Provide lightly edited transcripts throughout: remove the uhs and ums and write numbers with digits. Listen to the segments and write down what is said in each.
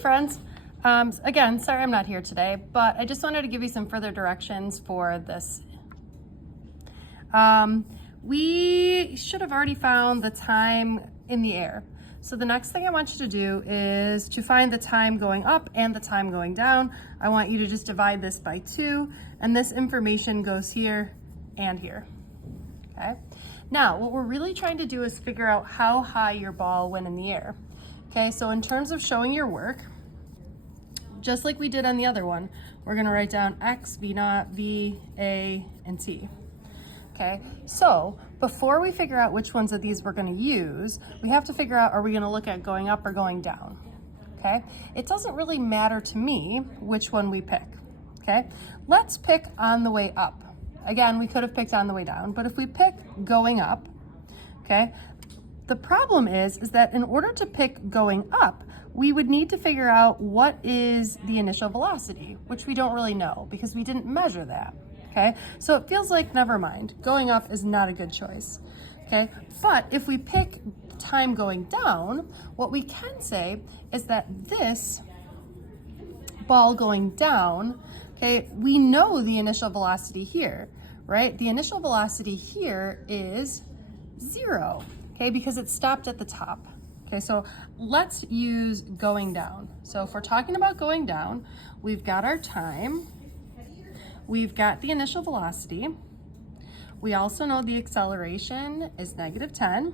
friends. Again, sorry I'm not here today, but I just wanted to give you some further directions for this. We should have already found the time in the air. So the next thing I want you to do is to find the time going up and the time going down. I want you to just divide this by 2, and this information goes here and here, okay? Now, what we're really trying to do is figure out how high your ball went in the air. Okay, so in terms of showing your work, just like we did on the other one, we're gonna write down X, V naught, V, A, and T. Okay, so before we figure out which ones of these we're gonna use, we have to figure out, are we gonna look at going up or going down? Okay, it doesn't really matter to me which one we pick, okay? Let's pick on the way up. Again, we could have picked on the way down, but if we pick going up, okay, the problem is that in order to pick going up, we would need to figure out what is the initial velocity, which we don't really know because we didn't measure that, okay? So it feels like, never mind, going up is not a good choice, okay? But if we pick time going down, what we can say is that this ball going down, okay, we know the initial velocity here, right? The initial velocity here is 0. Okay, because it stopped at the top. Okay, so let's use going down. So if we're talking about going down, we've got our time, we've got the initial velocity, we also know the acceleration is -10,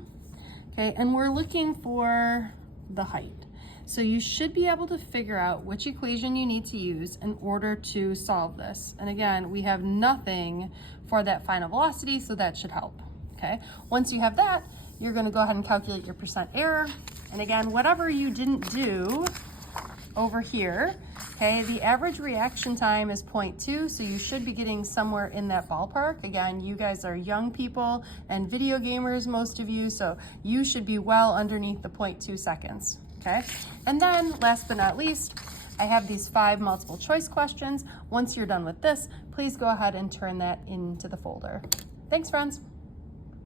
okay, and we're looking for the height. So you should be able to figure out which equation you need to use in order to solve this. And again, we have nothing for that final velocity, so that should help, okay? Once you have that, you're gonna go ahead and calculate your percent error. And again, whatever you didn't do over here, okay, the average reaction time is 0.2, so you should be getting somewhere in that ballpark. Again, you guys are young people and video gamers, most of you, so you should be well underneath the 0.2 seconds, okay? And then, last but not least, I have these 5 multiple choice questions. Once you're done with this, please go ahead and turn that into the folder. Thanks, friends.